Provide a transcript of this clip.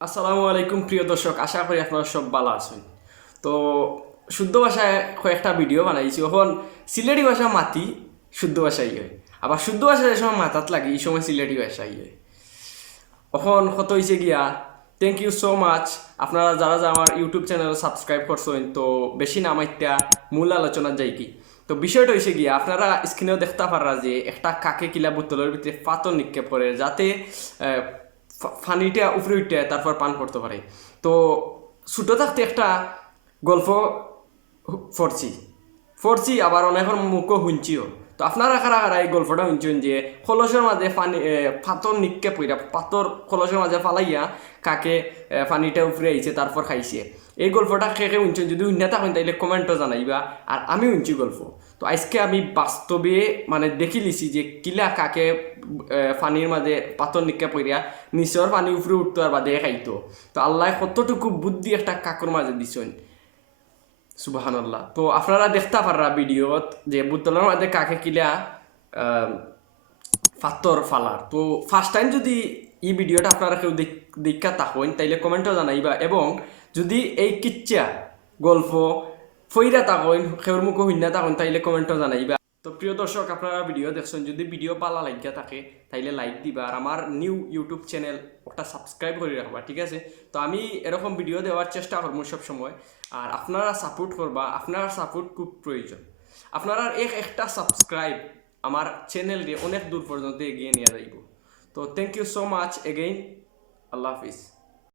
আসসালামু আলাইকুম, প্রিয় দর্শক। আশা করি আপনারা সব ভালো আছেন। তো শুদ্ধ ভাষায় কয়েকটা ভিডিও বানাইছি। এখন সিলেটি ভাষা মাতি, শুদ্ধ ভাষাই হয়। আবার শুদ্ধ ভাষা যে সময় মাথাত লাগে, এই সময় সিলেটি ভাষাই হয়। এখন কত হয়েছে গিয়া থ্যাংক ইউ সো মাচ আপনারা যারা যারা আমার ইউটিউব চ্যানেল সাবস্ক্রাইব করছেন, তো বেশি নামাইত্যা মূল আলোচনা যাই কি। তো বিষয়টা হয়েছে গিয়া, আপনারা স্ক্রিনেও দেখতে পারা যে একটা কাকে কিলা বোতলের ভিতরে পাতল নিক্ষেপ করে, যাতে ফানিটা উপরে উঠে তারপর পান করতে পারে। তো ছোটো থাকতে একটা গল্প পড়ছি। পড়ছি আবার অনেকের মুখও শুনছিও। তো আপনারা কারা কারা এই গল্পটা শুনছেন যে কলসের মাঝে এ, পাথর নিক্ষেপ কইরা পাথর কলসের মাঝে ফালাইয়া কাকে এ, পানিটা উপরে আইছে তারপর খাইছে। এই গল্পটা কে কে শুনছেন যদি উন্না থাকেন তাইলে কমেন্টও জানাইবা আর আমি শুনছি গল্প। তো আজকে আমি বাস্তবে মানে দেখি লিছি যে কিলা কাকে পানির মাঝে পাথর নিক্ষেপ করিয়া নিচর পানি উপরে উঠতো আর বাদে খাইতো তো আল্লাহ কতটুকু বুদ্ধি একটা কাকর মাঝে দিছেন। সুবাহানাল্লাহ। তো আপনারা দেখতে পাররা ভিডিওত যে বোতলের মধ্যে কাকে কিলা ফাত্তর ফালার তো ফার্স্ট টাইম যদি এই ভিডিওটা আপনারা কেউ দেখা থাকেন তাইলে কমেন্টও জানাইবা। এবং যদি এই কিচ্ছা গল্প ফইরা থাকেন সেউর মুখে শুনিয়া থাকেন তাইলে কমেন্টও জানাইবা। তো প্রিয় দর্শক আপনারা ভিডিও দেখছেন যদি ভিডিও পালা লাগিয়া থাকে, তাইলে লাইক দিবা আর আমার নিউ ইউটিউব চ্যানেল ওটা সাবস্ক্রাইব করে রাখবা ঠিক আছে? তো আমি এরকম ভিডিও দেওয়ার চেষ্টা করব সব সময় আর আপনারা সাপোর্ট করবা আপনার সাপোর্ট খুব প্রয়োজন আপনারা এক একটা সাবস্ক্রাইব আমার চ্যানেলকে অনেক দূর পর্যন্ত এগিয়ে নিয়ে যাইব। তো thank you so much again Allah Hafiz.